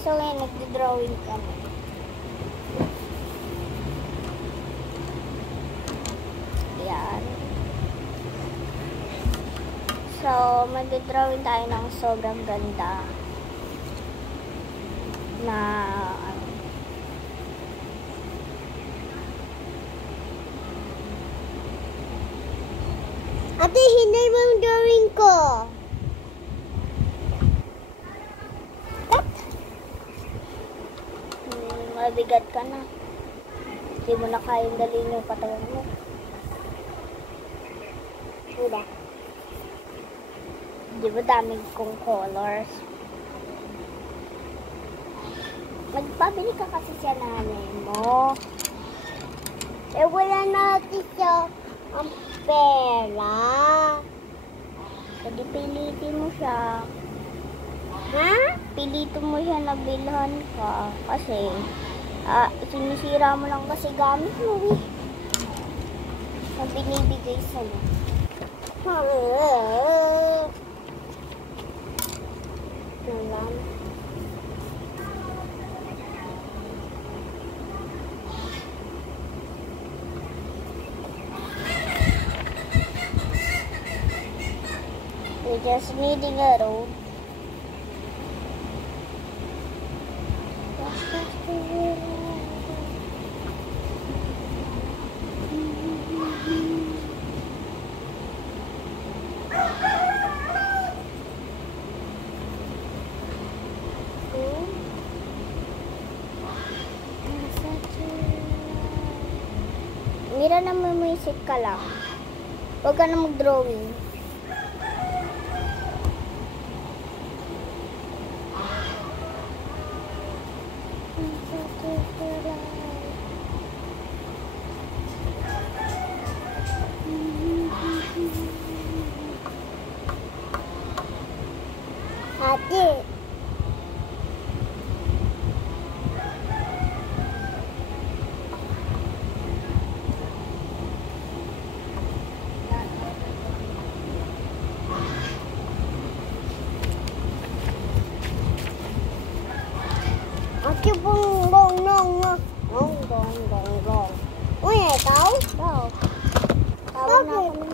So ngayon, nagdi-drawing kami. Yan. So, magdi-drawing tayo ng sobrang ganda na Ate, hinay mo yung drawing ko. Mabigat ka na. Hindi mo na kayang dalhin yung katawan mo. Diba? Di ba dami kong colors? Magpabili ka kasi siya nanay mo. Eh, wala natin siya ang pera. Hindi pilitin mo siya. Ha? Pilitin mo siya na bilhan ka. Kasi, sinisira mo lang kasi gamit mo eh. Na binibigay sa'yo. Nalang. We're just needing a road. Mira na music ka lang. Huwag ka na mag-drawing. Ate. Ate, bong. Uy, ikaw? Tawag na ako ng